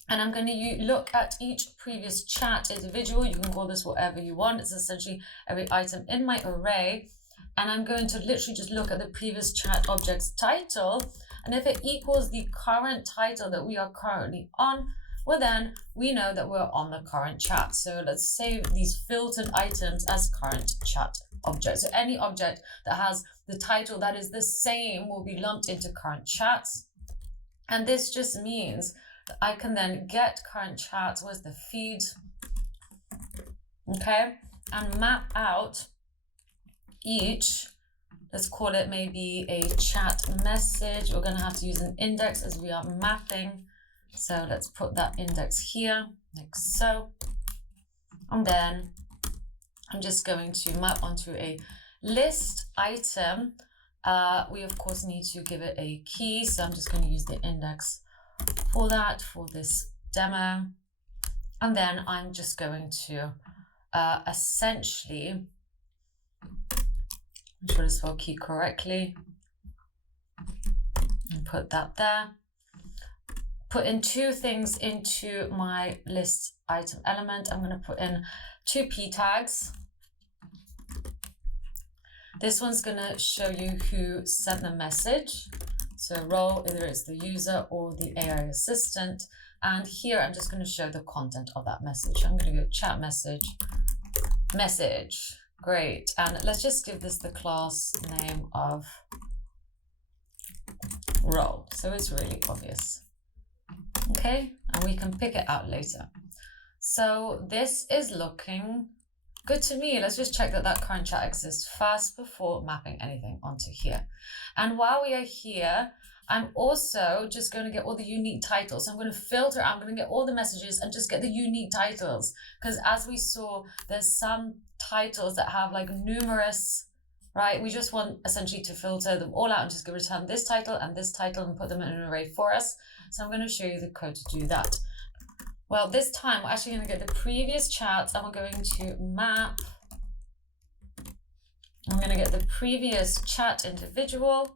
And I'm going to look at each previous chat individual. You can call this whatever you want. It's essentially every item in my array. And I'm going to literally just look at the previous chat object's title. And if it equals the current title that we are currently on, well, then we know that we're on the current chat. So let's save these filtered items as current chat objects. So any object that has the title that is the same will be lumped into current chats. And this just means that I can then get current chats with the feed, okay, and map out each, let's call it maybe a chat message. We're going to have to use an index as we are mapping. So let's put that index here, like so. And then I'm just going to map onto a list item. We of course need to give it a key. So I'm just going to use the index for that, for this demo. And then I'm just going to essentially, I'm trying to spell key correctly, and put that there. Put in two things into my list item element. I'm going to put in two p tags. This one's going to show you who sent the message. So role, either it's the user or the AI assistant. And here I'm just going to show the content of that message. I'm going to go chat message. Great. And let's just give this the class name of role. So it's really obvious. Okay. And we can pick it out later. So this is looking good to me. Let's just check that that current chat exists first before mapping anything onto here. And while we are here, I'm also just going to get all the unique titles. So I'm going to filter, I'm going to get all the messages and just get the unique titles. Because as we saw, there's some titles that have like numerous, right? We just want essentially to filter them all out and just go return this title and put them in an array for us. So I'm going to show you the code to do that. Well, this time we're actually going to get the previous chats and we're going to map. I'm going to get the previous chat individual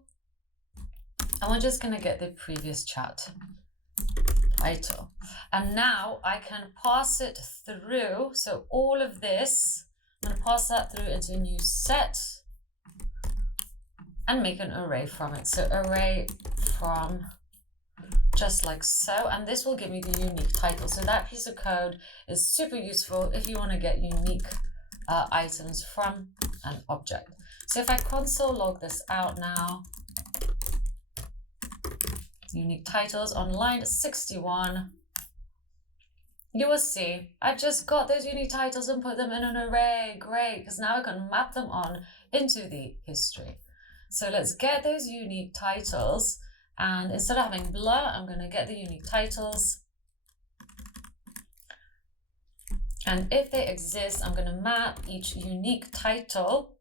and we're just going to get the previous chat title. And now I can pass it through. So all of this, I'm going to pass that through into a new set and make an array from it. So array from, just like so, and this will give me the unique title. So that piece of code is super useful if you want to get unique items from an object. So if I console log this out now, unique titles on line 61, you will see I've just got those unique titles and put them in an array. Great, because now I can map them on into the history. So let's get those unique titles. And instead of having blur, I'm going to get the unique titles. And if they exist, I'm going to map each unique title.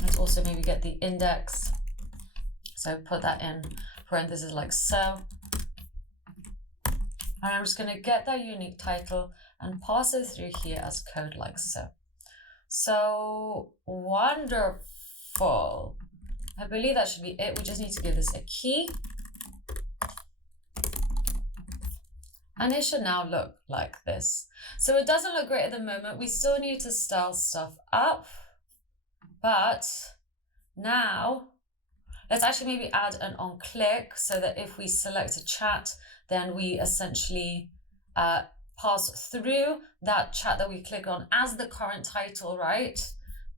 Let's also maybe get the index. So put that in parentheses like so. And I'm just going to get that unique title and pass it through here as code like so. So wonderful. I believe that should be it. We just need to give this a key. And it should now look like this. So it doesn't look great at the moment. We still need to style stuff up. But now let's actually maybe add an on click so that if we select a chat, then we essentially pass through that chat that we click on as the current title, right?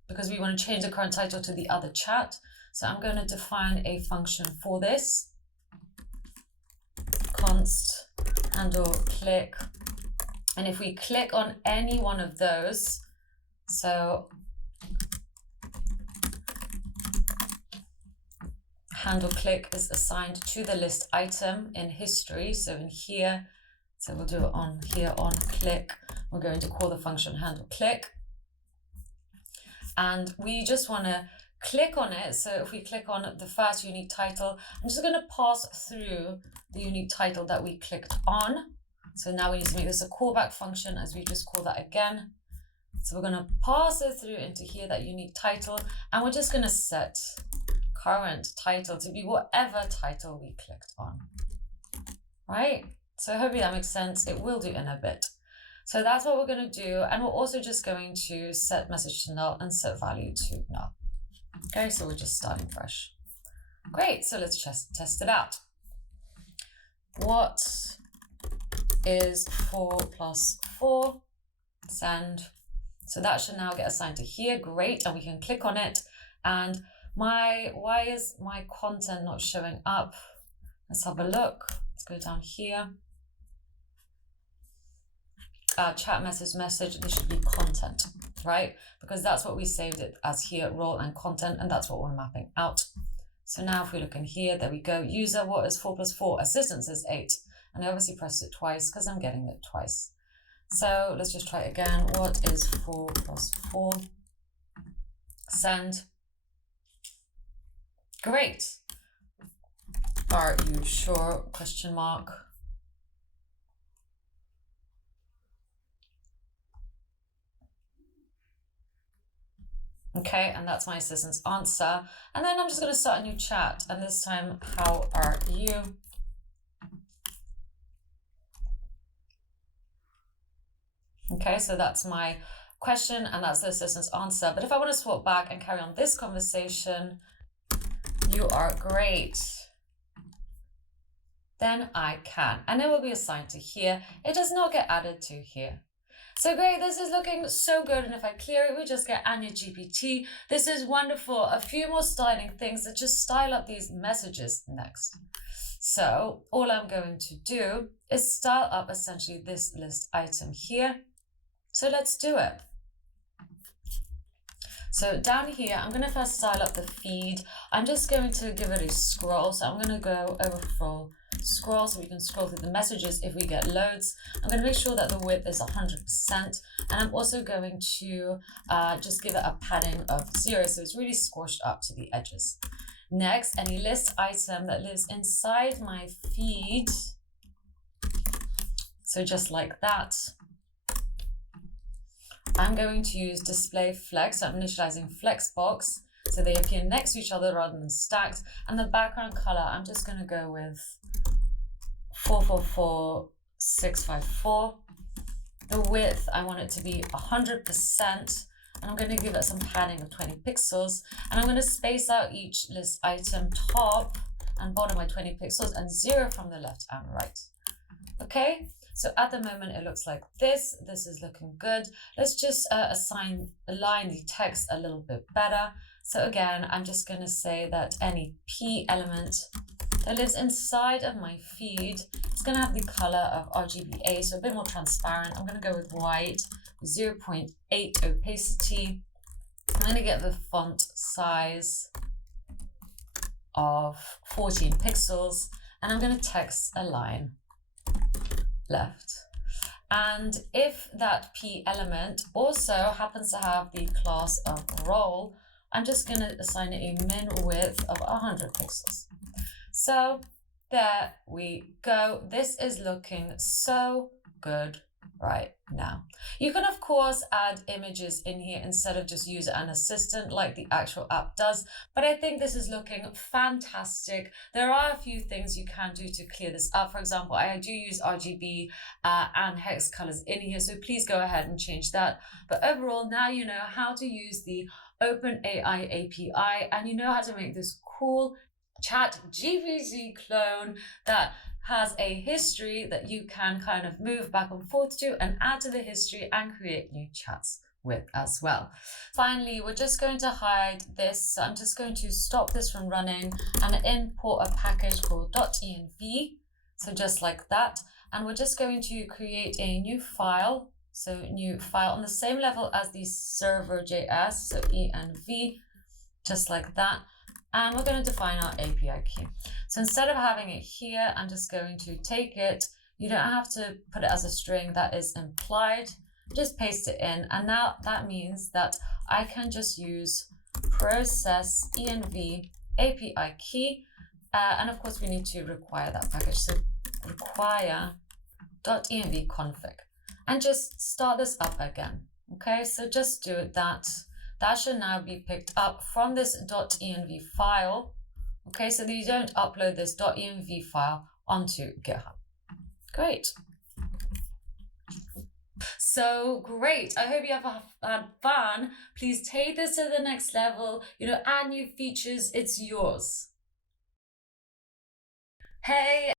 Because we want to change the current title to the other chat. So I'm going to define a function for this. Const handle click. And if we click on any one of those, so handle click is assigned to the list item in history. So in here, so we'll do it on here on click. We're going to call the function handle click. And we just want to click on it. So if we click on the first unique title, I'm just going to pass through the unique title that we clicked on. So now we need to make this a callback function, as we just call that again. So we're going to pass it through into here, that unique title, and we're just going to set current title to be whatever title we clicked on, right? So hopefully that makes sense. It will do in a bit. So that's what we're going to do. And we're also just going to set message to null and set value to null. Okay, so we're just starting fresh. Great, so let's just test it out. What is 4 plus 4? Send. So that should now get assigned to here. Great, and we can click on it. And why is my content not showing up? Let's have a look. Let's go down here. Chat message, this should be content, right? Because that's what we saved it as here, role and content, and that's what we're mapping out. So now if we look in here, there we go. User, what is 4 plus 4? Assistant says 8. And I obviously pressed it twice because I'm getting it twice. So let's just try it again. What is 4 plus 4? Send. Great. Are you sure? Question mark. Okay, and that's my assistant's answer. And then I'm just going to start a new chat. And this time, how are you? Okay, so that's my question and that's the assistant's answer. But if I want to swap back and carry on this conversation, you are great, then I can. And it will be assigned to here. It does not get added to here. So great, this is looking so good. And if I clear it, we just get Anya GPT. This is wonderful. A few more styling things that just style up these messages next. So all I'm going to do is style up essentially this list item here. So let's do it. So down here, I'm going to first style up the feed. I'm just going to give it a scroll. So I'm going to go over full scroll so we can scroll through the messages if we get loads. I'm going to make sure that the width is 100%. And I'm also going to just give it a padding of 0. So it's really squashed up to the edges. Next, any list item that lives inside my feed. So just like that. I'm going to use display flex. So I'm initializing flexbox so they appear next to each other rather than stacked. And the background color, I'm just going to go with 444654. The width, I want it to be 100%. And I'm going to give it some padding of 20 pixels. And I'm going to space out each list item top and bottom by 20 pixels and 0 from the left and right. Okay. So at the moment, it looks like this. This is looking good. Let's just align the text a little bit better. So again, I'm just going to say that any P element that lives inside of my feed is going to have the color of RGBA, so a bit more transparent. I'm going to go with white, 0.8 opacity. I'm going to get the font size of 14 pixels, and I'm going to text align left. And if that P element also happens to have the class of role, I'm just going to assign it a min width of 100 pixels. So there we go. This is looking so good right now. You can of course add images in here instead of just user and assistant like the actual app does, but I think this is looking fantastic. There are a few things you can do to clear this up. For example, I do use RGB and hex colors in here, so please go ahead and change that. But overall, now you know how to use the OpenAI API and you know how to make this cool ChatGPT clone that has a history that you can kind of move back and forth to and add to the history and create new chats with as well. Finally, we're just going to hide this. So I'm just going to stop this from running and import a package called .env. So just like that. And we're just going to create a new file. So new file on the same level as the server.js. So env, just like that. And we're going to define our API key. So instead of having it here, I'm just going to take it. You don't have to put it as a string that is implied. Just paste it in. And now that means that I can just use process env API key. And of course, we need to require that package. So require.env config. And just start this up again. Okay, so just do that. That should now be picked up from this .env file. Okay, so that you don't upload this .env file onto GitHub. Great. So great. I hope you have had fun. Please take this to the next level. Add new features. It's yours. Hey.